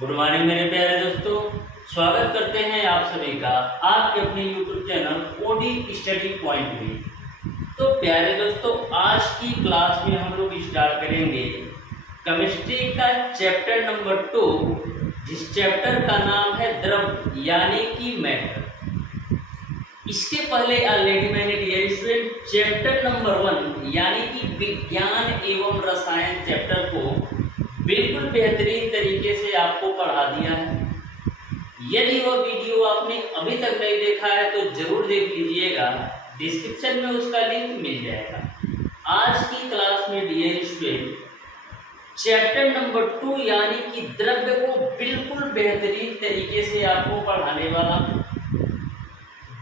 Good morning मेरे प्यारे दोस्तों। स्वागत करते हैं आप सभी का आपके अपने YouTube channel OD study point में। तो प्यारे दोस्तों, आज की क्लास में हम लोग स्टार्ट करेंगे केमिस्ट्री का चैप्टर नंबर 2, जिस चैप्टर का नाम है द्रव यानी कि मैटर। इसके पहले ऑलरेडी मैंने डियर स्टूडेंट चैप्टर नंबर 1 यानी कि विज्ञान एवं रसायन चैप्टर को बिल्कुल बेहतरीन तरीके से आपको पढ़ा दिया है। यदि वह वीडियो आपने अभी तक नहीं देखा है तो जरूर देख लीजिएगा, डिस्क्रिप्शन में उसका लिंक मिल जाएगा। आज की क्लास में डियर स्टूडेंट चैप्टर नंबर 2 यानी कि द्रव्य को बिल्कुल बेहतरीन तरीके से आपको पढ़ाने वाला हूँ।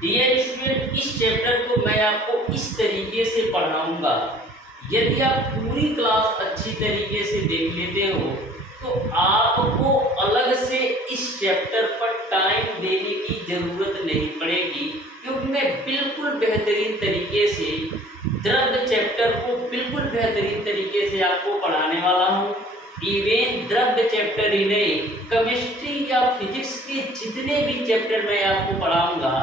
डियर स्टूडेंट, इस चैप्टर को मैं आपको इस तरीके से पढ़ाऊंगा, यदि आप पूरी क्लास अच्छी तरीके से देख लेते हो तो आपको अलग से इस चैप्टर पर टाइम देने की ज़रूरत नहीं पड़ेगी, क्योंकि मैं बिल्कुल बेहतरीन तरीके से द्रव्य चैप्टर को बिल्कुल बेहतरीन तरीके से आपको पढ़ाने वाला हूँ। इवन द्रव्य चैप्टर ही नहीं, केमिस्ट्री या फिजिक्स के जितने भी चैप्टर मैं आपको पढ़ाऊँगा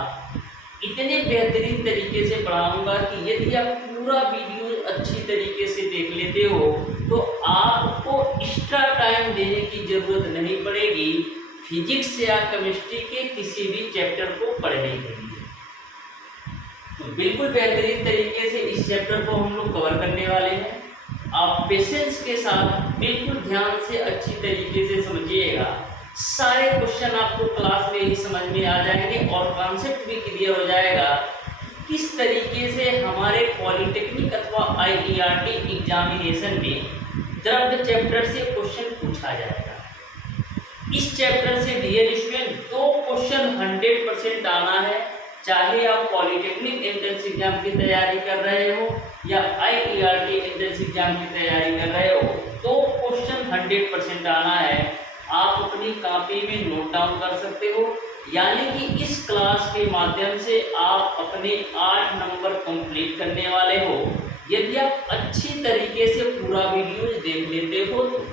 इतने बेहतरीन तरीके से पढ़ाऊँगा कि यदि आप पूरा वीडियो अच्छी तरीके से देख लेते हो तो आपको एक्स्ट्रा टाइम देने की ज़रूरत नहीं पड़ेगी फिजिक्स या केमिस्ट्री के किसी भी चैप्टर को पढ़ने के लिए। तो बिल्कुल बेहतरीन तरीके से इस चैप्टर को हम लोग कवर करने वाले हैं। आप पेशेंस के साथ बिल्कुल ध्यान से अच्छी तरीके से समझिएगा, सारे क्वेश्चन आपको क्लास में ही समझ में आ जाएंगे और कॉन्सेप्ट भी क्लियर हो जाएगा किस तरीके से हमारे पॉलिटेक्निक अथवा IERT एग्जामिनेशन में द्रव्य चैप्टर से क्वेश्चन पूछा जाएगा। इस चैप्टर से डियर स्टूडेंट 2 क्वेश्चन 100% आना है, चाहे आप पॉलिटेक्निक एंट्रेंस एग्जाम की तैयारी कर रहे हो या IERT एंट्रेंस एग्जाम की तैयारी कर रहे हो, 2 क्वेश्चन 100% आना है। आप अपनी कॉपी में नोट डाउन कर सकते हो, यानी कि इस क्लास के माध्यम से आप अपने 8 नंबर कंप्लीट करने वाले हो यदि आप अच्छी तरीके से पूरा वीडियो देख लेते हो तो।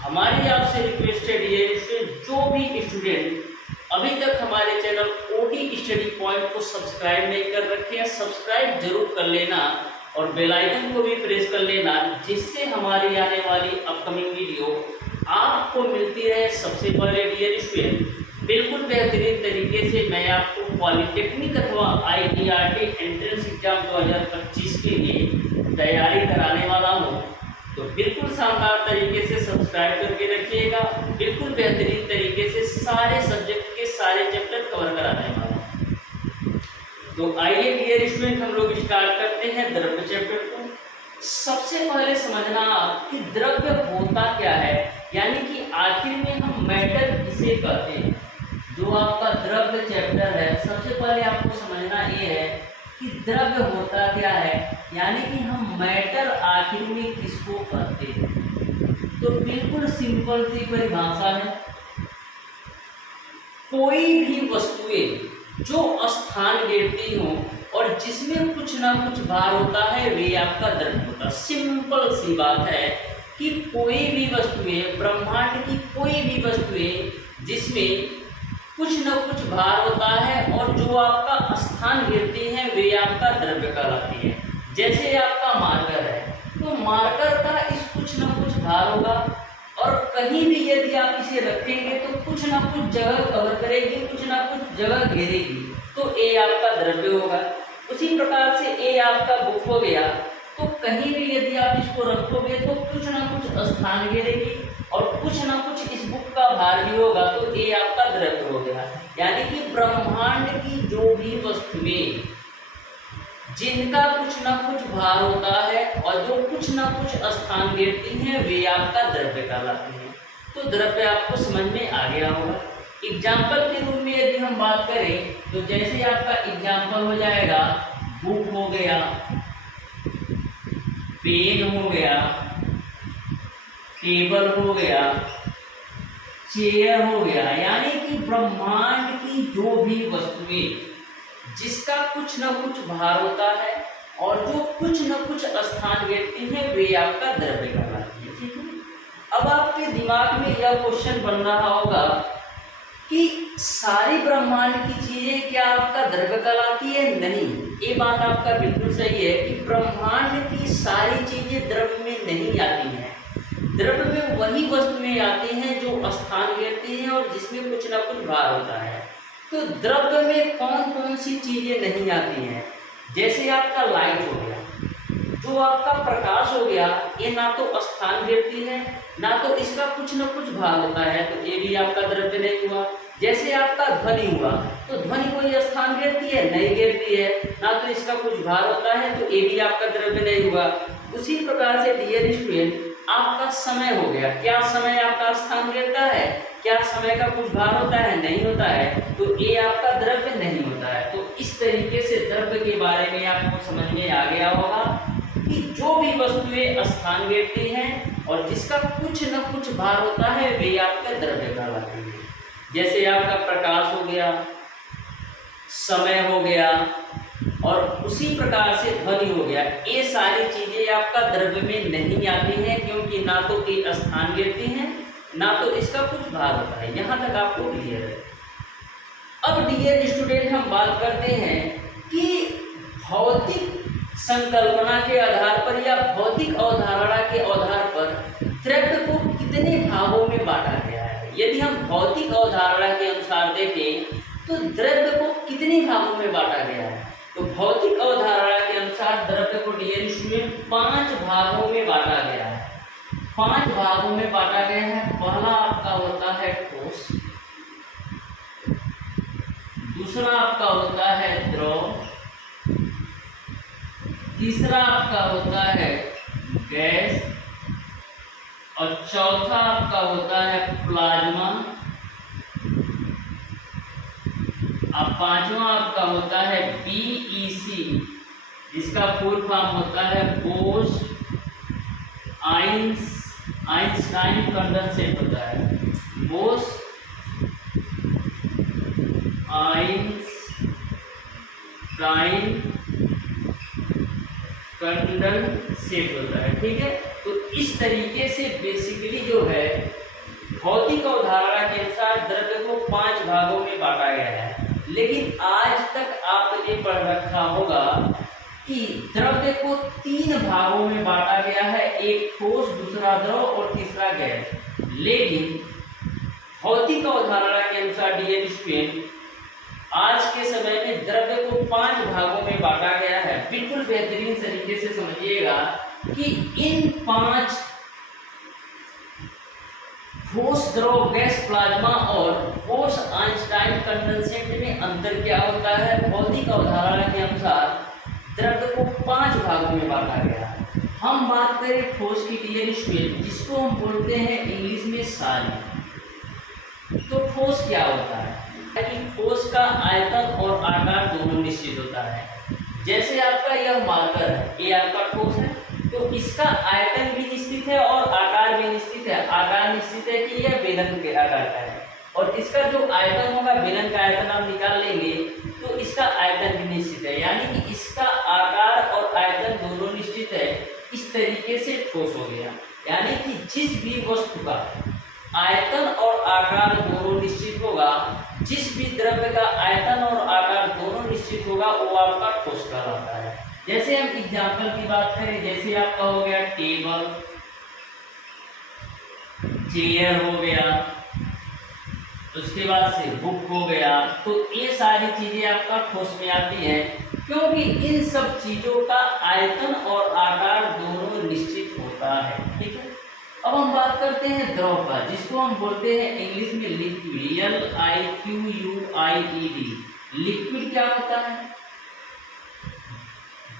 हमारी आपसे रिक्वेस्ट है डियर स्टूडेंट, जो भी स्टूडेंट अभी तक हमारे चैनल ओडी स्टडी पॉइंट को सब्सक्राइब नहीं कर रखे हैं, सब्सक्राइब जरूर कर लेना और बेल आइकन को भी प्रेस कर लेना, जिससे हमारी आने वाली अपकमिंग वीडियो आपको मिलती रहे सबसे पहले। डियर स्टूडेंट, बिल्कुल बेहतरीन तरीके से मैं आपको पॉलिटेक्निक अथवा IERT एंट्रेंस एग्जाम 2025 के लिए तैयारी कराने वाला हूँ। तो बिल्कुल शानदार तरीके से सब्सक्राइब करके रखिएगा, बिल्कुल बेहतरीन तरीके से सारे सब्जेक्ट के सारे चैप्टर कवर कराने वाला हूँ। तो आइए डियर स्टूडेंट, हम लोग स्टार्ट करते हैं द्रव्य चैप्टर को। सबसे पहले समझना कि द्रव्य होता क्या है, यानी कि आखिर में हम मैटर किसे कहते हैं। जो आपका द्रव्य चैप्टर है, सबसे पहले आपको समझना ये है कि द्रव्य होता क्या है, यानी कि हम मैटर आखिर में किसको कहते हैं। तो बिल्कुल सिंपल सी परिभाषा है, कोई भी वस्तुएं जो स्थान घेरती हों और जिसमें कुछ ना कुछ भार होता है वे आपका द्रव्य होता है। सिंपल सी बात है कि कोई भी वस्तुएं, ब्रह्मांड की कोई भी वस्तुएं जिसमें कुछ न कुछ भार होता है और जो आपका स्थान घेरती हैं वे आपका द्रव्य कहलाती है। जैसे आपका मार्कर है, तो मार्कर का इस कुछ न कुछ भार होगा और कहीं भी यदि आप इसे रखेंगे तो कुछ ना कुछ जगह कवर करेगी, कुछ ना कुछ जगह घेरेगी, तो ए आपका द्रव्य होगा। उसी प्रकार से ए आपका बुक हो गया, तो कहीं भी यदि आप इसको रखोगे तो कुछ ना कुछ स्थान घेरेगी और कुछ ना कुछ इस बुक का भार भी होगा, तो ये आपका द्रव्य हो गया। यानी कि ब्रह्मांड की जो भी वस्तुएं जिनका कुछ ना कुछ भार होता है और जो कुछ ना कुछ स्थान घेरती हैं वे आपका द्रव्य कहलाती हैं। तो द्रव्य आपको समझ में आ गया होगा। एग्जाम्पल के रूप में यदि हम बात करें तो जैसे आपका एग्जाम्पल हो जाएगा, बुक हो गया, पेन हो गया, टेबल हो गया, चेयर हो गया। यानी कि ब्रह्मांड की जो भी वस्तुएं जिसका कुछ न कुछ भार होता है और जो कुछ न कुछ स्थान घेरती हैं वे आपका द्रव्य कहलाती है। ठीक है। अब आपके दिमाग में यह क्वेश्चन बन रहा होगा कि सारी ब्रह्मांड की चीजें क्या आपका द्रव्य कहलाती है? नहीं, ये बात आपका बिल्कुल सही है कि ब्रह्मांड की सारी चीजें द्रव्य में नहीं आती हैं। द्रव्य में वही वस्तुएं आती हैं जो स्थान घेरती हैं और जिसमें कुछ ना कुछ भार होता है। तो द्रव्य में कौन कौन सी चीजें नहीं आती हैं? जैसे आपका लाइट हो गया, जो आपका प्रकाश हो गया, ये ना तो स्थान घेरती है, ना तो इसका कुछ न कुछ भार होता है, तो ये भी आपका द्रव्य नहीं हुआ। जैसे आपका ध्वनि हुआ, तो ध्वनि कोई स्थान घेरती है? नहीं घेरती है, ना तो इसका कुछ भार होता है, तो ये भी आपका द्रव्य नहीं हुआ। उसी प्रकार से डियर स्टूडेंट, आपका समय हो गया, क्या समय आपका स्थान घेरता है? क्या समय का कुछ भार होता है? नहीं होता है, तो ये आपका द्रव्य नहीं होता है। तो इस तरीके से द्रव्य के बारे में आपको समझ में आ गया होगा कि जो भी वस्तुएं स्थान घेरती हैं और जिसका कुछ न कुछ भार होता है, वे आपका द्रव्य कहलाती है। जैसे आपका प्रकाश हो गया, समय हो गया, और उसी प्रकार से ध्वनि हो गया। ये सारी चीजें आपका द्रव्य में नहीं आती हैं, क्योंकि ना तो ये स्थान घेरती हैं, ना तो इसका कुछ भार होता है। यहाँ तक आपको क्लियर है। अब डियर स्टूडेंट, हम बात करते हैं कि भौतिक संकल्पना के आधार पर या भौतिक अवधारणा के आधार पर द्रव्य को कितने भागों में बांटा गया है। यदि हम भौतिक अवधारणा के अनुसार देखें तो द्रव्य को कितने भागों में बांटा गया है? तो भौतिक अवधारणा के अनुसार द्रव्य को डियर स्टूडेंट 5 भागों में बांटा गया है। 5 भागों में बांटा गया है। पहला आपका होता है ठोस, दूसरा आपका होता है द्रव, तीसरा आपका होता है गैस, और चौथा आपका होता है प्लाज्मा, अब पांचवा आपका होता है PEC, जिसका फुल फॉर्म होता है बोस आइंस्टाइन कंडेंसेट होता है। बोस आइंस्टाइन कंडेंसेट होता है। ठीक है, तो इस तरीके से बेसिकली जो है भौतिक अवधारणा के अनुसार द्रव्य को 5 भागों में बांटा गया है। लेकिन आज तक आपने पढ़ रखा होगा कि द्रव्य को 3 भागों में बांटा गया है, एक ठोस, दूसरा द्रव और तीसरा गैस। लेकिन भौतिक अवधारणा के अनुसार डियर स्टूडेंट, आज के समय में द्रव्य को 5 भागों में बांटा गया है। बिल्कुल बेहतरीन तरीके से समझिएगा कि इन 5 ठोस, द्रव, गैस, प्लाज्मा और बोस आइंस्टाइन कंडेंसेट में अंतर क्या होता है। भौतिक अवधारणा के अनुसार द्रव्य को 5 भागों में बांटा गया है। हम बात करें ठोस की डियर स्टूडेंट, जिसको हम बोलते हैं इंग्लिश में सॉलिड। तो ठोस क्या होता है कि ठोस का आयतन और आकार दोनों निश्चित होता है। जैसे आपका यह मार्कर है, ये आपका ठोस है, तो इसका आयतन भी निश्चित है और आकार भी निश्चित है। आकार निश्चित है कि यह बेलन के आकार का है, और इसका जो आयतन होगा, बेलन का आयतन आप निकाल लेंगे तो इसका आयतन भी निश्चित है, यानी कि इसका आकार और आयतन दोनों निश्चित है। इस तरीके से ठोस हो गया, यानी कि जिस भी वस्तु का आयतन और आकार दोनों निश्चित होगा, जिस भी द्रव्य का आयतन और आकार दोनों निश्चित होगा, वो आपका ठोस कहलाता है। जैसे हम एग्जाम्पल की बात करें, जैसे आपका हो गया टेबल, चेयर हो गया, उसके बाद से बुक हो गया, तो ये सारी चीजें आपका ठोस में आती हैं, क्योंकि इन सब चीजों का आयतन और आकार दोनों निश्चित होता है। ठीक है, अब हम बात करते हैं द्रव का, जिसको हम बोलते हैं इंग्लिश में लिक्विड, LIQUID। लिक्विड क्या होता है?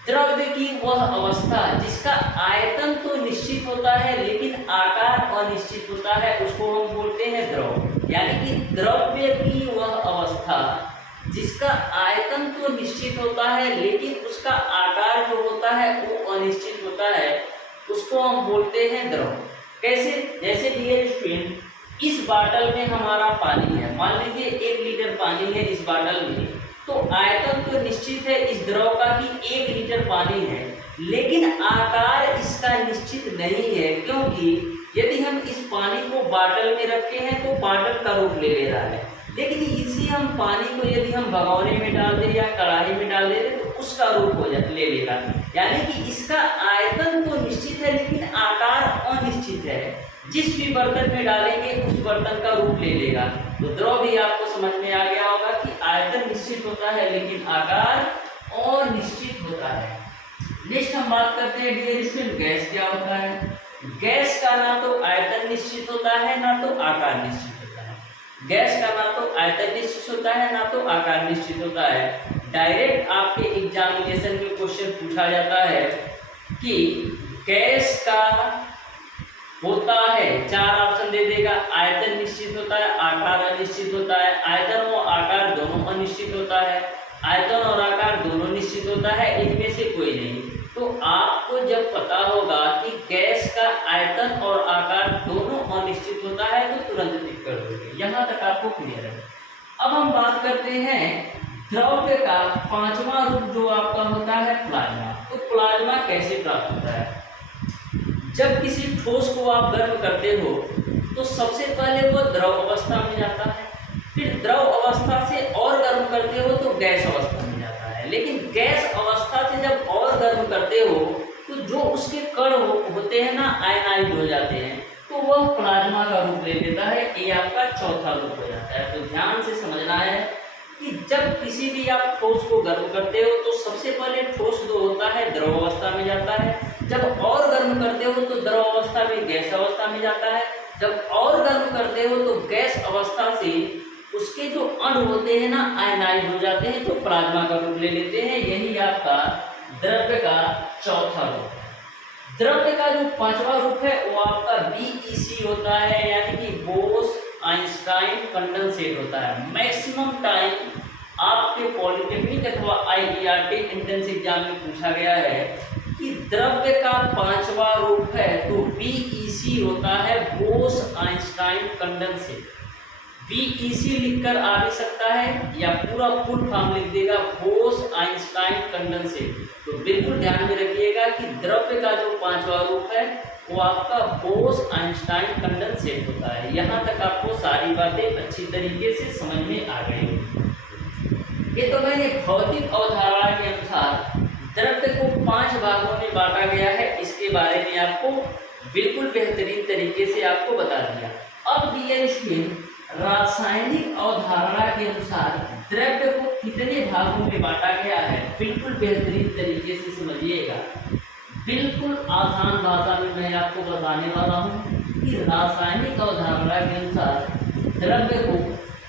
द्रव्य की वह अवस्था जिसका आयतन तो निश्चित होता है लेकिन आकार अनिश्चित होता है, उसको हम बोलते हैं द्रव। यानी कि द्रव्य की वह अवस्था जिसका आयतन तो निश्चित होता है लेकिन उसका आकार जो होता है वो अनिश्चित होता है, उसको हम बोलते हैं द्रव। कैसे? जैसे डियर स्टूडेंट, इस बाटल में हमारा पानी है, मान लीजिए 1 लीटर पानी है इस बाटल में, तो आयतन तो निश्चित है इस द्रव का कि 1 लीटर पानी है, लेकिन आकार इसका निश्चित नहीं है, क्योंकि यदि हम इस पानी को बाटल में रखे हैं तो बाटल का रूप ले ले रहा है, लेकिन इसी हम पानी को यदि हम भगोने में डाल दें या कढ़ाई में डाल दें तो उसका रूप ले ले रहा है। यानी कि इसका आयतन तो निश्चित है लेकिन आकार अनिश्चित है। जिस भी बर्तन में डालेंगे उस बर्तन का रूप ले लेगा। तो द्रव भी आपको समझ में आ गया होगा कि आयतन निश्चित होता है लेकिन आकार अनिश्चित होता है। नेक्स्ट हम बात करते हैं डियर स्टूडेंट, गैस क्या होता है। गैस का ना तो आयतन निश्चित होता है ना तो आकार निश्चित होता है। गैस का ना तो आयतन निश्चित होता है ना तो आकार निश्चित होता है। डायरेक्ट आपके एग्जामिनेशन में क्वेश्चन पूछा जाता है कि गैस का होता है, 4 ऑप्शन दे देगा। आयतन निश्चित होता है, आकार अनिश्चित होता है, आयतन और आकार दोनों अनिश्चित होता है, आयतन और आकार दोनों निश्चित होता है, इनमें से कोई नहीं। तो आपको जब पता होगा कि गैस का आयतन और आकार दोनों अनिश्चित होता है तो तुरंत टिक कर दोगे। यहाँ तक आपको क्लियर है। अब हम बात करते हैं द्रव्य का 5वां रूप जो आपका होता है प्लाज्मा। तो प्लाज्मा कैसे प्राप्त होता है। जब किसी ठोस को आप गर्म करते हो तो सबसे पहले वो द्रव अवस्था में जाता है, फिर द्रव अवस्था से और गर्म करते हो तो गैस अवस्था में जाता है। लेकिन गैस अवस्था से जब और गर्म करते हो तो जो उसके कण होते हैं ना आयनाइज हो जाते हैं, तो वह प्लाज्मा का रूप ले लेता है। ये आपका चौथा रूप हो जाता है। तो ध्यान से समझना है कि जब किसी भी आप ठोस को गर्म करते हो तो सबसे पहले ठोस जो होता है द्रव अवस्था में जाता है, जब और गर्म करते हो तो द्रव अवस्था में गैस अवस्था में जाता है, जब और गर्म करते हो तो गैस अवस्था से उसके जो अणु होते हैं ना आयनाइज हो जाते हैं, तो प्लाज्मा का रूप ले लेते हैं। यही आपका द्रव्य का चौथा रूप है। द्रव्य का जो 5वां रूप है वो आपका BEC होता है, यानी कि बोस आइंस्टाइन कंडेंसेट होता है। मैक्सिमम टाइम आपके पॉलिटेक्निक अथवा IERT एंट्रेंस एग्जाम में पूछा गया है कि द्रव्य का 5वां रूप है तो BEC होता है, बोस आइंस्टाइन कंडेंसेट। BEC लिखकर आ भी सकता है या पूरा फुल फॉर्म लिख देगा बोस आइंस्टाइन कंडेंसेट। तो बिल्कुल ध्यान में रखिएगा कि द्रव्य का जो 5वां रूप है वो आपका बोस आइंस्टाइन कंडेंसेट होता है। यहाँ तक आपको सारी बातें अच्छी तरीके से समझ में आ गई होगी। ये तो मैंने भौतिक अवधारणा के अनुसार द्रव्य को 5 भागों में बांटा गया है, इसके बारे में आपको बिल्कुल बेहतरीन तरीके से आपको बता दिया। अब डियर स्टूडेंट, रासायनिक अवधारणा के अनुसार द्रव्य को कितने भागों में बांटा गया है, बिल्कुल बेहतरीन तरीके से समझिएगा। बिल्कुल आसान भाषा में मैं आपको बताने वाला हूँ कि रासायनिक अवधारणा के अनुसार द्रव्य को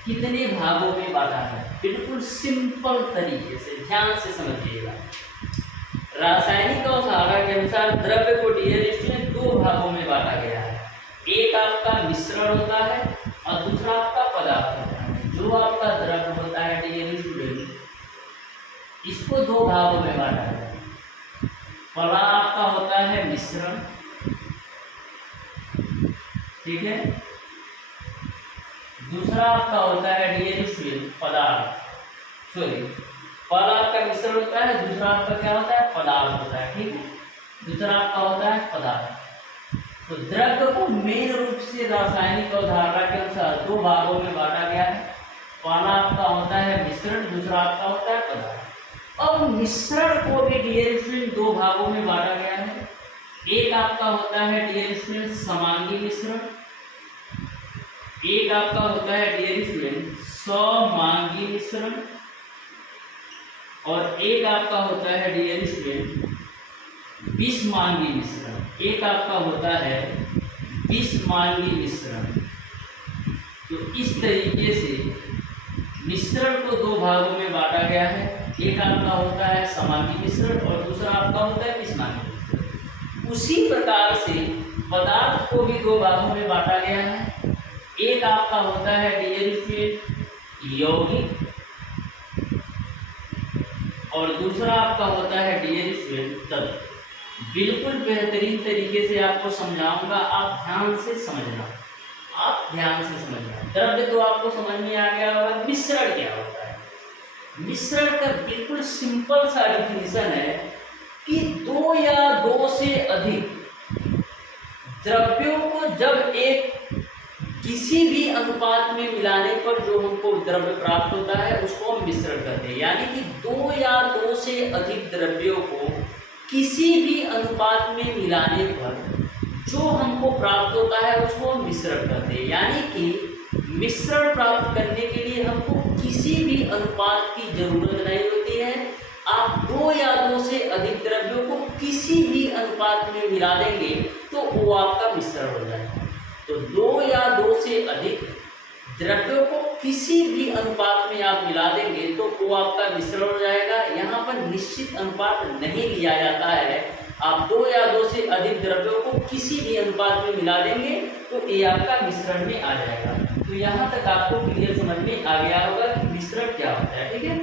कितने भागों में बांटा है। बिल्कुल सिंपल तरीके से ध्यान से समझिएगा। रासायनिक अवधारणा के अनुसार द्रव्य को डियर स्टूडेंट 2 भागों में बांटा गया है। एक आपका मिश्रण होता है और दूसरा आपका पदार्थ होता है। जो आपका द्रव्य होता है डियर स्टूडेंट, इसको 2 भागों में बांटा गया है। पहला आपका होता है मिश्रण, ठीक है। दूसरा आपका होता है डियर स्टूडेंट पदार्थ। सॉरी, पहला आपका मिश्रण होता है, दूसरा आपका क्या होता है पदार्थ होता है, ठीक है। दूसरा आपका होता है पदार्थ। तो द्रव्य को मेन रूप से रासायनिक अवधारणा के अनुसार 2 भागों में बांटा गया है। पहला आपका होता है मिश्रण, दूसरा आपका होता है पदार्थ। अब मिश्रण को भी डियर स्टूडेंट 2 भागों में बांटा गया है। एक आपका होता है डियर स्टूडेंट समांगी मिश्रण, एक आपका होता है डियर स्टूडेंट समांगी मिश्रण, और एक आपका होता है डियर स्टूडेंट विषमांगी मिश्रण। एक आपका होता है विषमांगी मिश्रण। तो इस तरीके से मिश्रण को 2 भागों में बांटा गया है। एक आपका होता है समांगी मिश्रण और दूसरा आपका होता है विषमांगी मिश्रण। उसी प्रकार से पदार्थ को भी 2 भागों में बांटा गया है। एक आपका होता है डियर स्टूडेंट यौगिक और दूसरा आपका होता है डियर स्टूडेंट तत्व। बिल्कुल बेहतरीन तरीके से आपको समझाऊंगा, आप ध्यान से समझना, आप ध्यान से समझना। द्रव्य तो आपको समझ में आ गया होगा। मिश्रण क्या होता है? मिश्रण का बिल्कुल सिंपल सा डिफिनीशन है कि 2 या 2 से अधिक द्रव्यों को जब एक किसी भी अनुपात में मिलाने पर जो हमको द्रव्य प्राप्त होता है उसको हम मिश्रण कहते हैं। यानी कि दो या दो से अधिक द्रव्यों को किसी भी अनुपात में मिलाने पर जो हमको प्राप्त होता है उसको हम मिश्रण कहते हैं। यानी कि मिश्रण प्राप्त करने के लिए हमको किसी भी अनुपात की जरूरत नहीं होती है। आप दो या दो से अधिक द्रव्यों को किसी भी अनुपात में मिला देंगे तो वो आपका मिश्रण हो जाएगा। तो दो या दो से अधिक द्रव्यों को किसी भी अनुपात में आप मिला देंगे तो वो आपका मिश्रण हो जाएगा। यहाँ पर निश्चित अनुपात नहीं लिया जाता है। आप दो या दो से अधिक द्रव्यों को किसी भी अनुपात में मिला देंगे तो ये आपका मिश्रण में आ जाएगा। तो यहाँ तक आपको क्लियर समझ में आ गया होगा कि मिश्रण क्या होता है। ठीक है,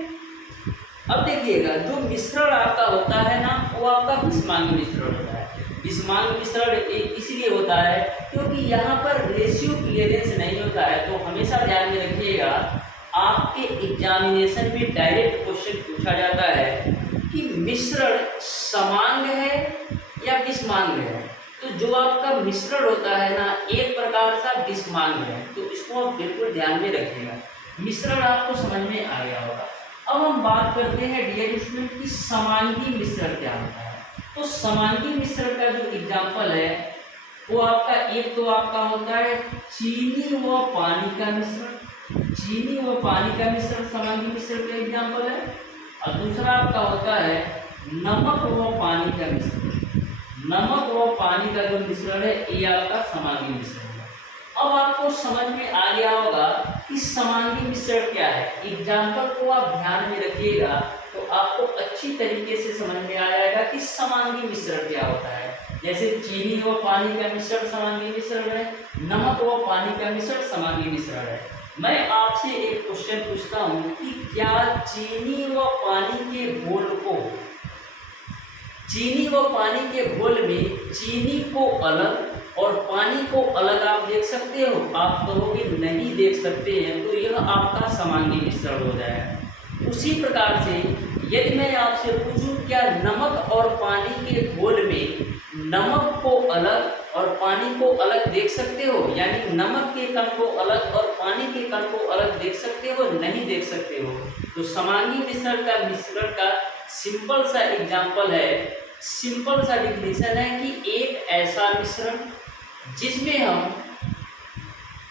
अब देखिएगा जो मिश्रण आपका होता है ना वो आपका भिस्मांगी मिश्रण होता है। भिस्मांगी मिश्रण इसलिए होता है क्योंकि यहाँ पर रेशियो क्लियरेंस नहीं होता है। तो हमेशा ध्यान में रखिएगा, आपके एग्जामिनेशन में डायरेक्ट क्वेश्चन पूछा जाता है कि मिश्रण समांग है या भिस्मांग है। तो जो आपका मिश्रण होता है ना एक प्रकार सा भिस्मांग है। तो इसको आप बिल्कुल ध्यान में रखिएगा। मिश्रण आपको समझ में आ गया होगा। अब हम बात करते हैं डियर स्टूडेंट की समांगी मिश्रण क्या होता है। तो समांगी मिश्रण का जो एग्जाम्पल है वो आपका एक तो आपका होता है चीनी व पानी का मिश्रण। चीनी व पानी का मिश्रण समांगी मिश्रण का एग्जाम्पल है। और दूसरा आपका होता है नमक व पानी का मिश्रण। नमक व पानी का जो मिश्रण है ये आपका समांगी मिश्रण है। अब आपको समझ में आ गया होगा कि समांगी मिश्रण क्या है। एग्जाम्पल को आप ध्यान में रखिएगा तो आपको अच्छी तरीके से समझ में आ जाएगा कि समांगी मिश्रण क्या होता है। जैसे चीनी व पानी का मिश्रण समांगी मिश्रण है, नमक व पानी का मिश्रण समांगी मिश्रण है। मैं आपसे एक क्वेश्चन पूछता हूँ कि क्या चीनी व पानी के घोल को, चीनी व पानी के घोल में चीनी को अलग और पानी को अलग आप देख सकते हो? आप कहोगे नहीं देख सकते हैं, तो यह आपका समांगी मिश्रण हो जाएगा। उसी प्रकार से यदि मैं आपसे पूछूं क्या नमक और पानी के घोल में नमक को अलग और पानी को अलग देख सकते हो? यानी नमक के कण को अलग और पानी के कण को अलग देख सकते हो? नहीं देख सकते हो। तो समांगी मिश्रण का सिंपल सा एग्जाम्पल है, सिंपल सा डिफिनेशन है कि एक ऐसा मिश्रण जिसमें हम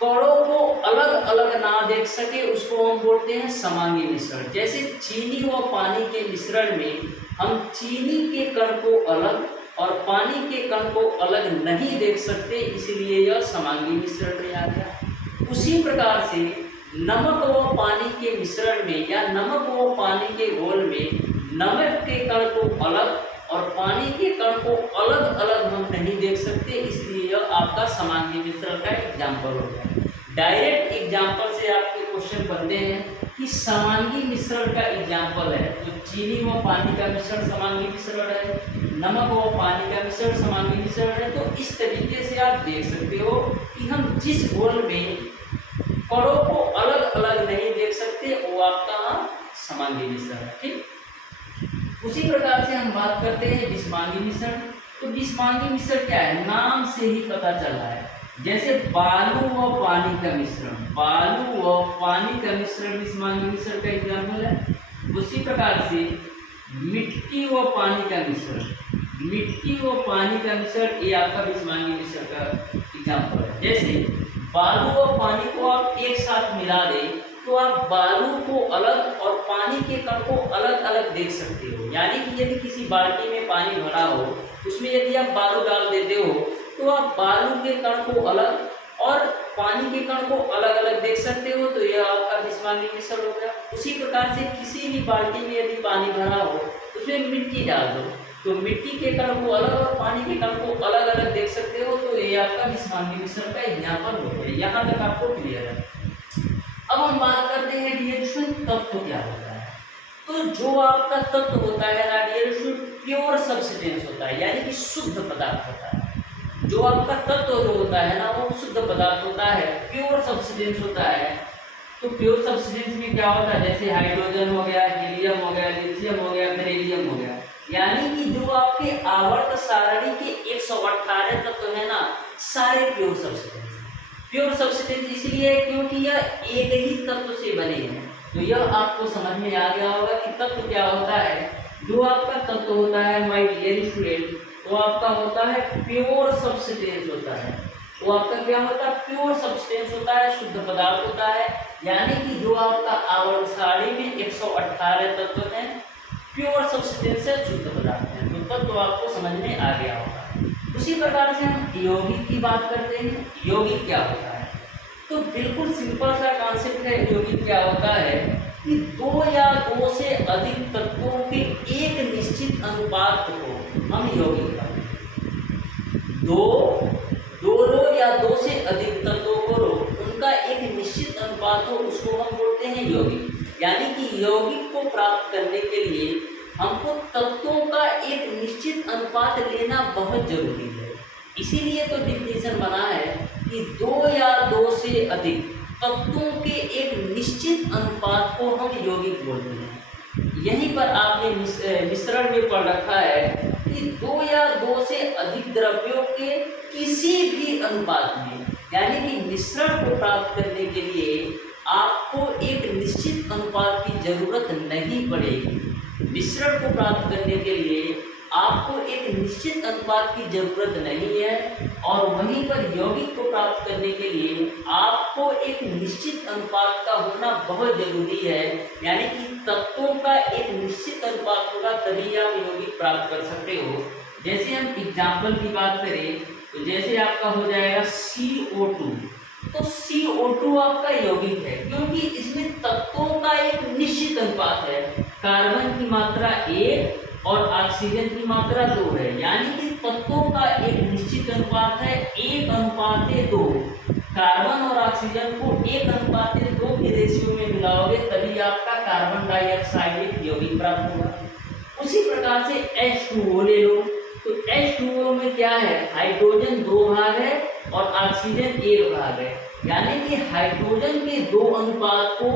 कणों को अलग अलग ना देख सके उसको हम बोलते हैं समांगी मिश्रण। जैसे चीनी व पानी के मिश्रण में हम चीनी के कण को अलग और पानी के कण को अलग नहीं देख सकते, इसलिए यह समांगी मिश्रण में आ गया। उसी प्रकार से नमक व पानी के मिश्रण में या नमक व पानी के घोल में नमक के कण को अलग और पानी के कण को अलग अलग हम नहीं देख सकते, इसलिए यह आपका समांगी मिश्रण का एग्जाम्पल हो गया। डायरेक्ट एग्जाम्पल से आपके क्वेश्चन बनते हैं कि समांगी मिश्रण का एग्जाम्पल है तो चीनी व पानी का मिश्रण समांगी मिश्रण है, नमक व पानी का मिश्रण समांगी मिश्रण है। तो इस तरीके से आप देख सकते हो कि हम जिस घोल में कणों को अलग अलग नहीं देख सकते वो आपका समांगी मिश्रण है। ठीक, उसी प्रकार से हम बात करते हैं भिस्मांगी मिश्रण। तो भिस्मांगी मिश्रण क्या है, नाम से ही पता चल रहा है। जैसे बालू व पानी का मिश्रण, बालू व पानी का मिश्रण भिस्मांगी मिश्रण का एग्जाम्पल है। उसी प्रकार से मिट्टी व पानी का मिश्रण, मिट्टी व पानी का मिश्रण ये आपका भिस्मांगी मिश्रण का एग्जाम्पल है। जैसे बालू और पानी को आप एक साथ मिला दें तो आप बालू को अलग और पानी के कण को अलग अलग देख सकते हो। यानी कि यदि किसी बाल्टी में पानी भरा हो उसमें यदि आप बालू डाल देते हो तो आप बालू के कण को अलग और पानी के कण को अलग अलग देख सकते हो। तो यह आपका भिस्मांगी मिश्रण हो गया। उसी प्रकार से किसी भी बाल्टी में यदि पानी भरा हो उसमें मिट्टी डाल दो तो मिट्टी के कण को अलग और पानी के कण को अलग अलग देख सकते हो। तो ये आपका भिस्मांगी मिश्रण का एग्जाम्पल हो गया। यहाँ तक आपको क्लियर है। अब हम बात करते हैं डियर स्टूडेंट तत्व क्या होता है। तो जो आपका तत्व होता है ना डियर स्टूडेंट प्योर सब्सटेंस होता है, यानी कि शुद्ध पदार्थ होता है। जो आपका तत्व जो होता है ना वो शुद्ध पदार्थ होता है, प्योर सब्सटेंस होता है। तो प्योर सब्सटेंस में क्या होता है, जैसे हाइड्रोजन हो गया, हीलियम हो गया, लिथियम हो गया, बेरिलियम हो गया। यानी कि जो आपके आवर्त सारणी के 118 तत्व है ना सारे प्योर सब्सटेंस। प्योर सब्सटेंस इसलिए है क्योंकि यह एक ही तत्व से बने हैं। तो यह आपको समझ में आ गया होगा कि तत्व क्या होता है। जो आपका तत्व होता है माय डियर स्टूडेंट, वो आपका होता है प्योर सब्सटेंस होता है। वो आपका क्या होता है, प्योर सब्सटेंस होता है, शुद्ध पदार्थ होता है। यानी कि जो आपका आवर्त सारणी में 118 तत्व हैं, प्योर सब्सटेंस है, शुद्ध पदार्थ है। तो तत्व आपको समझ में आ गया होगा। उसी प्रकार से हम यौगिक की बात करते हैं। यौगिक क्या होता है, तो बिल्कुल सिंपल सा कॉन्सेप्ट है। यौगिक क्या होता है कि दो या दो से अधिक तत्वों के एक निश्चित अनुपात को हम यौगिक कहते हैं। दो या दो से अधिक तत्वों को उनका एक निश्चित अनुपात हो, उसको हम बोलते हैं यौगिक। यानी कि यौगिक को प्राप्त करने के लिए हमको तत्वों का एक निश्चित अनुपात लेना बहुत जरूरी है। इसीलिए तो डिफिनेशन बना है कि दो या दो से अधिक तत्वों के एक निश्चित अनुपात को हम यौगिक बोलते हैं। यहीं पर आपने मिश्रण में पढ़ रखा है कि दो या दो से अधिक द्रव्यों के किसी भी अनुपात में, यानी कि मिश्रण को प्राप्त करने के लिए आपको एक निश्चित अनुपात की जरूरत नहीं पड़ेगी। मिश्रण को प्राप्त करने के लिए आपको एक निश्चित अनुपात की जरूरत नहीं है, और वहीं पर यौगिक को प्राप्त करने के लिए आपको एक निश्चित अनुपात का होना बहुत जरूरी है। यानी कि तत्वों का एक निश्चित अनुपात होगा तभी आप यौगिक प्राप्त कर सकते हो। जैसे हम एग्जाम्पल की बात करें तो जैसे आपका हो जाएगा CO2। तो CO2 आपका यौगिक है क्योंकि इसमें तत्वों का एक निश्चित अनुपात है। कार्बन की मात्रा 1 और ऑक्सीजन की मात्रा 2 है। यानी कि तत्वों का एक निश्चित अनुपात है 1:2। कार्बन और ऑक्सीजन को 1:2 के रेशियो में मिलाओगे तभी आपका कार्बन डाइऑक्साइड एक यौगिक प्राप्त होगा। उसी प्रकार से H2O ले लो। तो H2O में क्या है, हाइड्रोजन 2 भाग है और ऑक्सीजन 1 भाग है। यानी कि हाइड्रोजन के 2 अनुपात को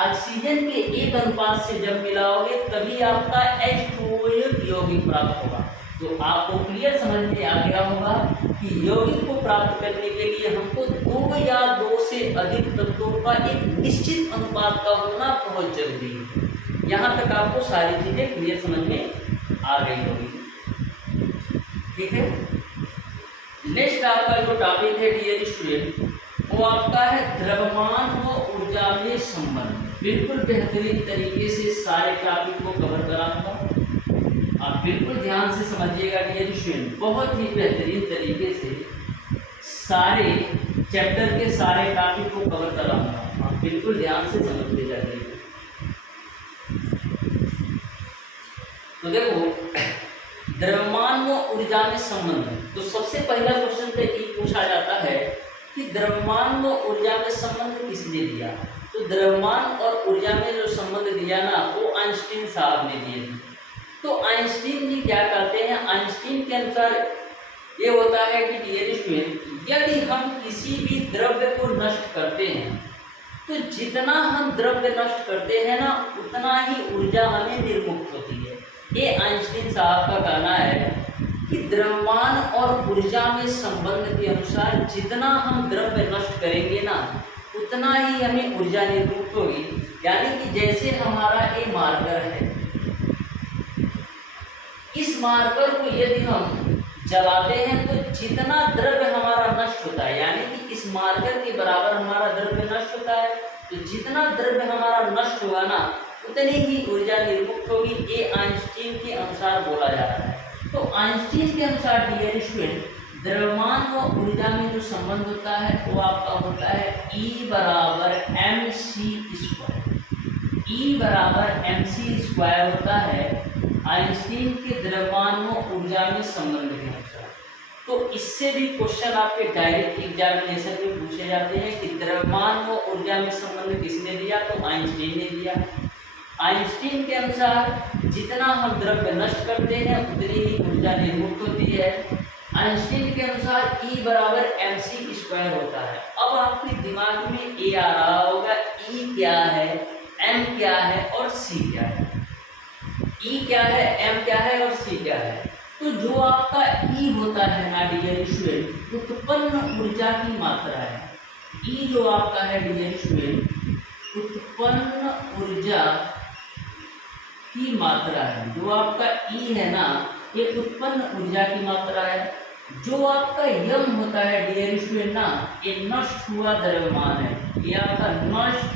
ऑक्सीजन के 1 अनुपात से जब मिलाओगे तभी आपका H2O यौगिक प्राप्त होगा। तो आपको क्लियर समझ में आ गया होगा कि यौगिक को प्राप्त करने के लिए हमको 2 या 2 से अधिक तत्वों का एक निश्चित अनुपात का होना बहुत जरूरी है। यहाँ तक आपको सारी चीजें क्लियर समझ में आ गई होगी। ठीक है, नेक्स्ट आपका जो टॉपिक है डियर स्टूडेंट, वो आपका है द्रव्यमान व ऊर्जा में संबंध। बिल्कुल बेहतरीन तरीके से सारे टॉपिक को कवर कराऊंगा। आप बिल्कुल ध्यान से समझिएगा डियर स्टूडेंट, बहुत ही बेहतरीन तरीके से सारे चैप्टर के सारे टॉपिक को कवर कराऊंगा। आप बिल्कुल ध्यान से समझते जाइए। तो देखो, द्रव्यमान व ऊर्जा में संबंध, तो सबसे पहला क्वेश्चन तो ये पूछा जाता है कि द्रव्यमान व ऊर्जा में संबंध किसने दिया। तो द्रव्यमान और ऊर्जा में जो संबंध दिया ना, वो आइंस्टीन साहब ने दिए। तो आइंस्टीन जी क्या करते हैं, आइंस्टीन के अनुसार ये होता है कि डियर स्टूडेंट, यदि हम किसी भी द्रव्य को नष्ट करते हैं तो जितना हम द्रव्य नष्ट करते हैं ना, उतना ही ऊर्जा हमें निर्मुक्त होती है। ये आइंस्टीन साहब का कहना है कि द्रव्यमान और ऊर्जा में संबंध के अनुसार जितना हम द्रव्य नष्ट करेंगे ना, उतना ही हमें ऊर्जा निर्मुक्त होगी। यानी कि जैसे हमारा ये मार्कर है, इस मार्कर को यदि हम जलाते हैं तो जितना द्रव्य हमारा नष्ट होता है, यानी कि इस मार्कर के बराबर हमारा द्रव्य नष्ट होता है, तो जितना द्रव्य हमारा नष्ट होगा ना, उतनी ही ऊर्जा निर्मुक्त होगी। ये आइंस्टीन के अनुसार बोला जा रहा है। तो आइंस्टीन के अनुसार डियर स्टूडेंट, द्रव्यमान व ऊर्जा में जो संबंध होता है वो आपका होता है E बराबर mc²। E बराबर mc² होता है आइंस्टीन के द्रव्यमान व ऊर्जा में संबंध के अनुसार। तो इससे भी क्वेश्चन आपके डायरेक्ट एग्जामिनेशन में पूछे जाते हैं कि द्रव्यमान व ऊर्जा में संबंध किसने दिया, तो आइंस्टीन ने दिया। आइंस्टीन के अनुसार जितना हम द्रव्य नष्ट करते हैं उतनी ही ऊर्जा निर्मुक्त होती है। आइंस्टीन के अनुसार E बराबर mc² होता है। अब आपके दिमाग में ये आ रहा होगा E क्या है, M क्या है और C क्या है। E क्या है, M क्या है और C क्या है। तो जो आपका ई होता है ना डियर स्टूडेंट, उत्पन्न ऊर्जा की मात्रा है। ई जो आपका है डियर स्टूडेंट, उत्पन्न ऊर्जा की मात्रा है। जो आपका ई है ना, ये उत्पन्न ऊर्जा की मात्रा है। जो आपका यम होता है डियर स्टूडेंट ना, ये नष्ट हुआ द्रव्यमान है। ये आपका नष्ट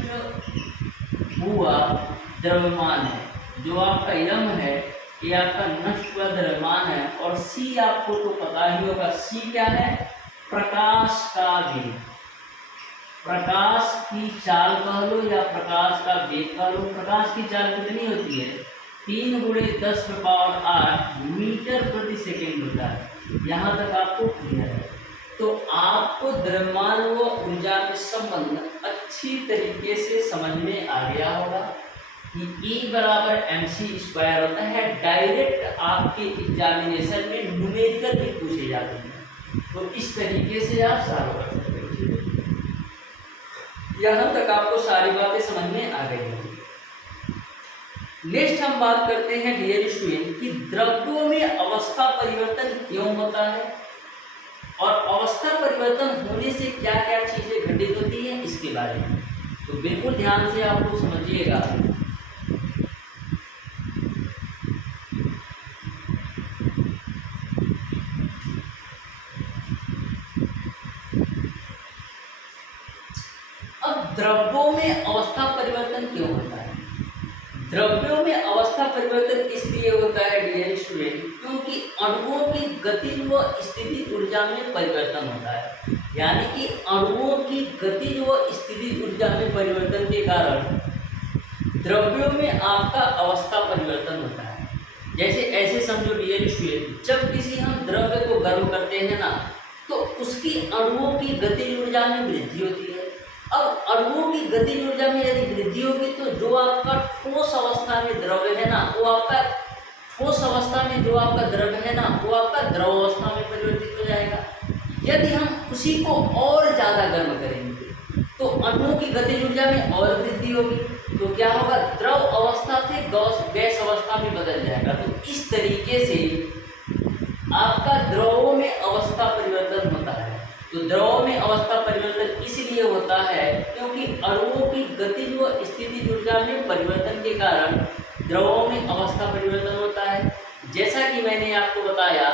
हुआ द्रव्यमान है। जो आपका यम है ये आपका नष्ट हुआ द्रव्यमान है। और सी आपको तो पता ही होगा, सी क्या है? प्रकाश का वेग। प्रकाश की चाल कह लो या प्रकाश का वेग कह लो। प्रकाश की चाल कितनी होती है? 3 × 10⁸ मीटर प्रति सेकेंड होता है। यहाँ तक आपको क्लियर है। तो आपको द्रव्यमान व ऊर्जा के संबंध अच्छी तरीके से समझ में आ गया होगा कि E बराबर mc² होता है। डायरेक्ट आपके एग्जामिनेशन में न्यूमेरिकल भी पूछे जाते हैं, तो इस तरीके से आप सॉल्व कर सकते हो। यहाँ तक आपको सारी बातें समझ में आ गई हैं। नेक्स्ट हम बात करते हैं डियर स्टूडेंट कि द्रव्यों में अवस्था परिवर्तन क्यों होता है और अवस्था परिवर्तन होने से क्या क्या चीजें घटित होती हैं इसके बारे में। तो बिल्कुल ध्यान से आप लोग समझिएगा। अब द्रव्यों में अवस्था परिवर्तन क्यों होता है? द्रव्यों में अवस्था परिवर्तन इसलिए होता है डियर स्टूडेंट क्योंकि अणुओं की गतिज व स्थितिज ऊर्जा में परिवर्तन होता है। यानी कि अणुओं की गतिज व स्थितिज ऊर्जा में परिवर्तन के कारण द्रव्यों में आपका अवस्था परिवर्तन होता है। जैसे ऐसे समझो डियर स्टूडेंट, जब किसी हम द्रव्य को गर्म करते हैं ना, तो उसकी अणुओं की गतिज ऊर्जा में वृद्धि होती है। अब अणुओं की गतिज ऊर्जा में यदि वृद्धि होगी तो जो आपका ठोस अवस्था में द्रव्य है ना, वो आपका ठोस अवस्था में जो आपका द्रव्य है ना, वो आपका द्रव अवस्था में परिवर्तित हो जाएगा। यदि हम उसी को और ज़्यादा गर्म करेंगे तो अणुओं की गतिज ऊर्जा में और वृद्धि होगी, तो क्या होगा? द्रव अवस्था से गैस अवस्था में बदल जाएगा। तो इस तरीके से आपका द्रवों में अवस्था परिवर्तन होता है। तो द्रवों में अवस्था परिवर्तन इसलिए होता है क्योंकि अणुओं की गतिज व स्थितिज ऊर्जा में परिवर्तन के कारण द्रवों में अवस्था परिवर्तन होता है। जैसा कि मैंने आपको बताया,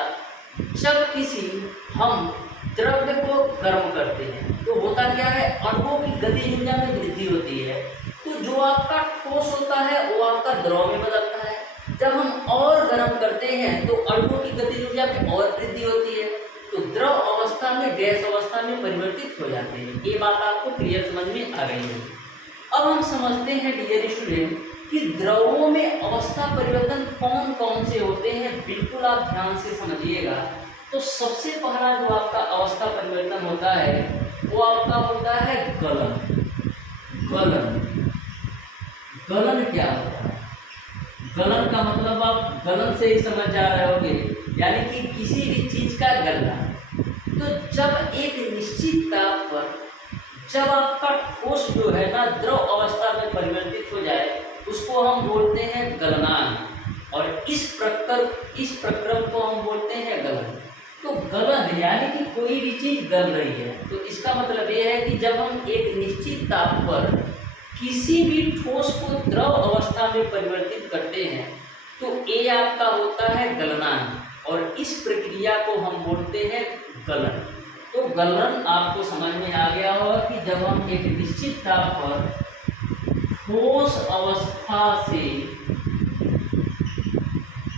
जब किसी हम द्रव्य को गर्म करते हैं तो होता क्या है? अणुओं की गतिज ऊर्जा में वृद्धि होती है। तो जो आपका ठोस होता है वो आपका द्रव में बदलता है। जब हम और गर्म करते हैं तो अणुओं की गतिज ऊर्जा में और वृद्धि होती है, तो द्रव अवस्था में गैस अवस्था में परिवर्तित हो जाते हैं। ये बात आपको क्लियर समझ में आ गई है। अब हम समझते हैं डियर स्टूडेंट कि द्रवों में अवस्था परिवर्तन कौन कौन से होते हैं। बिल्कुल आप ध्यान से समझिएगा। तो सबसे पहला जो आपका अवस्था परिवर्तन होता है वो आपका होता है गलन। गलन गलन क्या होता है? गलन का मतलब आप गलन से ही समझ जा रहे होंगे, यानी कि किसी भी चीज का गलना। तो जब एक निश्चित ताप पर जब आपका ठोस जो है ना द्रव अवस्था में परिवर्तित हो जाए, उसको हम बोलते हैं गलनांक। और इस प्रक्रम को हम बोलते हैं गलन। तो गलन यानी कि कोई भी चीज गल रही है, तो इसका मतलब ये है कि जब हम एक निश्चित ताप पर किसी भी ठोस को द्रव अवस्था में परिवर्तित करते हैं तो ये आपका होता है गलनांक। और इस प्रक्रिया को हम बोलते हैं गलन। तो गलन आपको समझ में आ गया होगा कि जब हम एक निश्चित ताप पर ठोस अवस्था से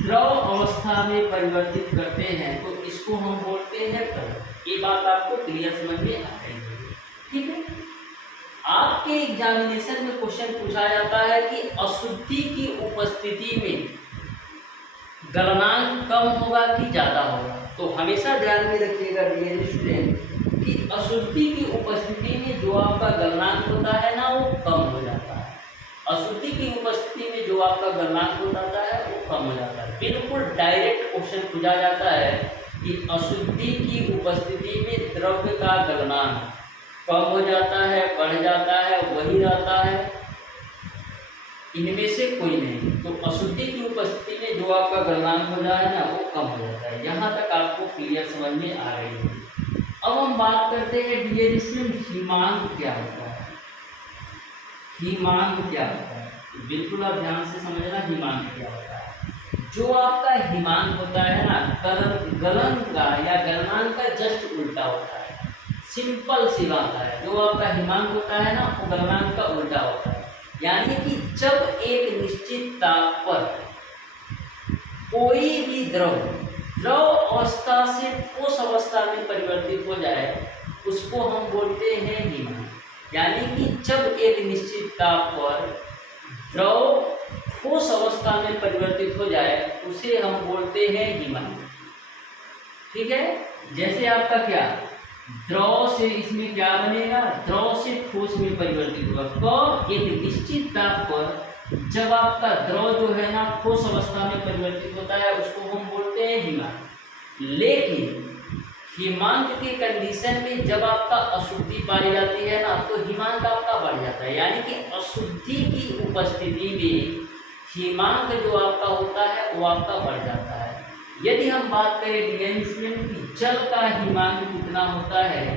द्रव अवस्था में परिवर्तित करते हैं तो इसको हम बोलते हैं गलन। ये बात आपको क्लियर समझ में आ गई है, ठीक है। आपके एग्जामिनेशन में क्वेश्चन पूछा जाता है कि अशुद्धि की उपस्थिति में गलनांक कम होगा कि ज़्यादा होगा। तो हमेशा ध्यान में रखिएगा डियर स्टूडेंट कि अशुद्धि की उपस्थिति में जो आपका गलनांक होता है ना वो कम हो जाता है। अशुद्धि की उपस्थिति में जो आपका गलनांक होता है वो कम हो जाता है। बिल्कुल डायरेक्ट क्वेश्चन पूछा जाता है कि अशुद्धि की उपस्थिति में द्रव्य का गलनांक कम हो जाता है, बढ़ जाता है, वही रहता है, इनमें से कोई नहीं। तो अशुद्धि की उपस्थिति में में जो आपका गलनांक हो जाए ना वो कम हो जाता है। यहाँ तक आपको क्लियर समझ में आ रही है। अब हम बात करते हैं डियर स्टूडेंट, हिमांक क्या होता है। हिमांक क्या होता है, तो बिल्कुल आप ध्यान से समझना हिमांक क्या होता है। जो आपका हिमांक होता है ना गलन का या गलनांक का जस्ट उल्टा होता है। सिंपल सी बात है, जो आपका हिमांक होता है ना वो गलनांक का उल्टा होता है। यानी कि जब एक निश्चित ताप पर कोई भी द्रव अवस्था से ठोस अवस्था में परिवर्तित हो जाए उसको हम बोलते हैं हिमांक। यानी कि जब एक निश्चित ताप पर द्रव ठोस अवस्था में परिवर्तित हो जाए उसे हम बोलते हैं हिमांक। ठीक है, जैसे आपका क्या द्रव से इसमें क्या बनेगा, द्रव से ठोस में परिवर्तित होगा। तो एक निश्चित ताप पर जब आपका द्रव जो है ना ठोस अवस्था में परिवर्तित होता है उसको हम बोलते हैं हिमांक। लेकिन हिमांक की कंडीशन में जब आपका अशुद्धि पाई जाती है ना तो हिमांक आपका बढ़ जाता है। यानी कि अशुद्धि की उपस्थिति में हिमांक जो आपका होता है वो आपका बढ़ जाता है। यदि हम बात करें डियर स्टूडेंट की जल का हिमांक कितना होता है,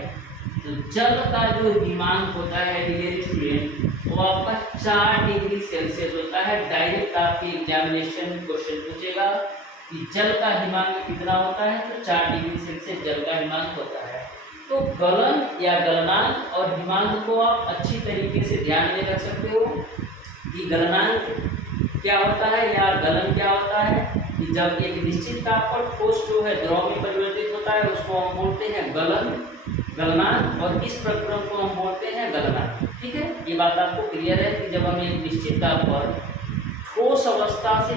तो जल का जो हिमांक होता है डियर स्टूडेंट वो आपका 4 डिग्री सेल्सियस होता है। डायरेक्ट आपके एग्जामिनेशन में क्वेश्चन पूछेगा कि जल का हिमांक कितना होता है, तो 4 डिग्री सेल्सियस जल का हिमांक होता है। तो गलन या गलनांक और हिमांक को आप अच्छी तरीके से ध्यान में रख सकते हो कि गलनांक क्या होता है या गलन क्या होता है। कि जब एक निश्चित ताप पर ठोस जो है द्रव में परिवर्तित होता है उसको हम बोलते हैं गलनांक, और इस प्रक्रम को हम बोलते हैं गलनांक। ठीक है, ये बात आपको क्लियर है कि जब हम एक निश्चित ताप पर ठोस अवस्था से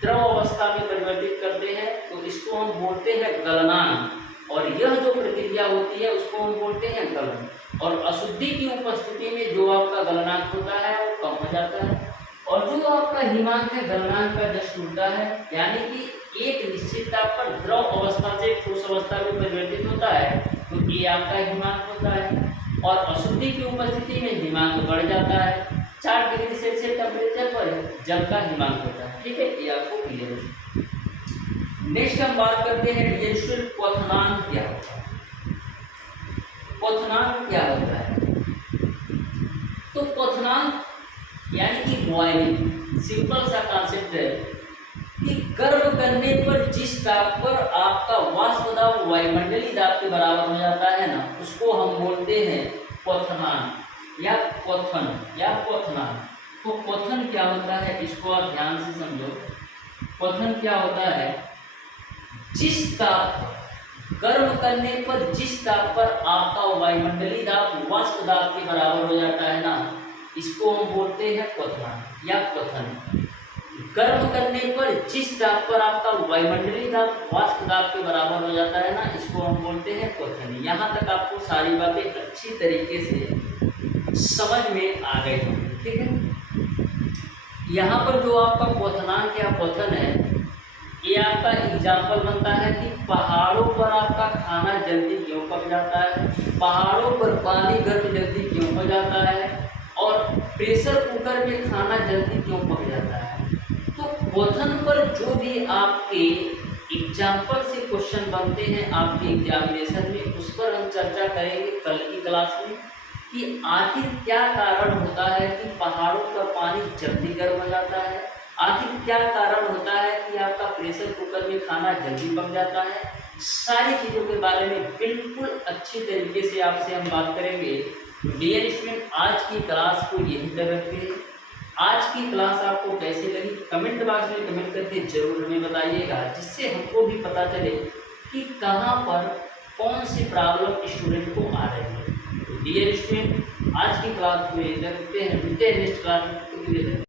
द्रव अवस्था में परिवर्तित करते हैं तो इसको हम बोलते हैं गलनांक, और यह जो प्रक्रिया होती है उसको हम बोलते हैं गलन। और अशुद्धि की उपस्थिति में जो आपका गलनांक होता है वो कम हो जाता है, और जो आपका हिमांक है गलनांक का जस्ट उल्टा है। यानी कि एक निश्चित ताप पर द्रव अवस्था से ठोस अवस्था में परिवर्तित होता है तो ये आपका हिमांक होता है, और अशुद्धि की उपस्थिति में हिमांक बढ़ जाता है। 4 डिग्री सेल्सियस टेम्परेचर पर जल का हिमांक होता है। ठीक है, ये आपको क्लियर है। नेक्स्ट हम बात करते हैं डियर स्टूडेंट, क्वथनांक क्या होता है। क्वथनांक क्या होता है, तो क्वथनांक यानी कि बॉयलिंग, सिंपल सा कॉन्सेप्ट है कि गर्म करने पर जिस ताप पर आपका वाष्प दाब वायुमंडलीय दाब के बराबर हो जाता है ना उसको हम बोलते हैं क्वथनांक या क्वथन या क्वथनांक। तो क्वथन क्या होता है इसको आप ध्यान से समझो। क्वथन क्या होता है, जिस ताप पर गर्म करने पर जिस ताप पर आपका वायुमंडलीय दाब वाष्प दाब के बराबर हो जाता है ना इसको हम बोलते हैं क्वथनांक या क्वथन। गर्म करने पर जिस ताप पर आपका वायुमंडलीय दाब वाष्प दाब के बराबर हो जाता है ना इसको हम बोलते हैं क्वथन। यहाँ तक आपको सारी बातें अच्छी तरीके से समझ में आ गई होंगी। ठीक है, यहाँ पर जो आपका क्वथनांक या क्वथन है ये आपका एग्जाम्पल बनता है कि पहाड़ों पर आपका खाना जल्दी क्यों पक जाता है, पहाड़ों पर पानी गर्म जल्दी क्यों हो जाता है, और प्रेशर कुकर में खाना जल्दी क्यों पक जाता है। तो क्वथन पर जो भी आपके एग्जाम्पल से क्वेश्चन बनते हैं आपके एग्जामिनेशन में उस पर हम चर्चा करेंगे कल की क्लास में कि आखिर क्या कारण होता है कि पहाड़ों का पानी जल्दी गर्म हो जाता है, आखिर क्या कारण होता है कि आपका प्रेशर कुकर में खाना जल्दी पक जाता है। सारी चीज़ों के बारे में बिल्कुल अच्छी तरीके से आपसे हम बात करेंगे। डियर स्टूडेंट, आज की क्लास को यहीं तक रखते हैं। आज की क्लास आपको कैसी लगी कमेंट बॉक्स में कमेंट करके जरूर हमें बताइएगा, जिससे हमको भी पता चले कि कहाँ पर कौन सी प्रॉब्लम स्टूडेंट को आ रही है। तो डियर स्टूडेंट, आज की क्लास में रखते हैं, मिलते हैं नेक्स्ट क्लास में।